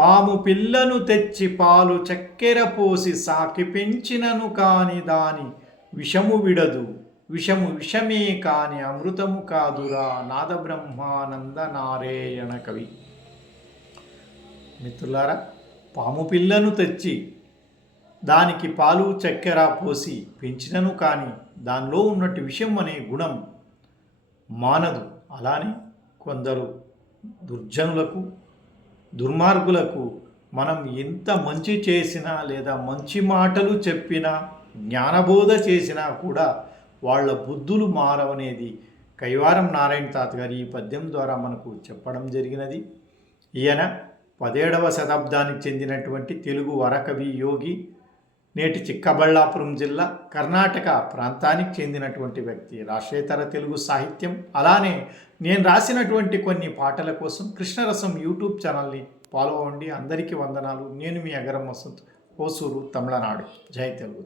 పాము పిల్లను తెచ్చి పాలు చక్కెర పోసి సాకి పెంచినను కాని దాని విషము విడదు, విషము విషమే కాని అమృతము కాదురా. నాద బ్రహ్మానంద నారాయణ కవి. మిత్రులారా, పాము పిల్లను తెచ్చి దానికి పాలు చక్కెర పోసి పెంచినను కానీ దానిలో ఉన్నట్టు విషం అనే గుణం మానదు. అలానే కొందరు దుర్జనులకు, దుర్మార్గులకు మనం ఎంత మంచి చేసినా లేదా మంచి మాటలు చెప్పినా, జ్ఞానబోధ చేసినా కూడా వాళ్ళ బుద్ధులు మారవనేది కైవారం నారాయణ తాత గారు ఈ పద్యం ద్వారా మనకు చెప్పడం జరిగినది. ఈయన 17వ శతాబ్దానికి చెందినటువంటి తెలుగు వరకవి, యోగి. నేటి చిక్కబళ్ళాపురం జిల్లా, కర్ణాటక ప్రాంతానికి చెందినటువంటి వ్యక్తి. రాష్ట్రేతర తెలుగు సాహిత్యం, అలానే నేను రాసినటువంటి కొన్ని పాటల కోసం కృష్ణరసం యూట్యూబ్ ఛానల్ని ఫాలో అవ్వండి. అందరికీ వందనాలు. నేను మీ అగరం వసంత్, ఓసూరు, తమిళనాడు. జై తెలుగు.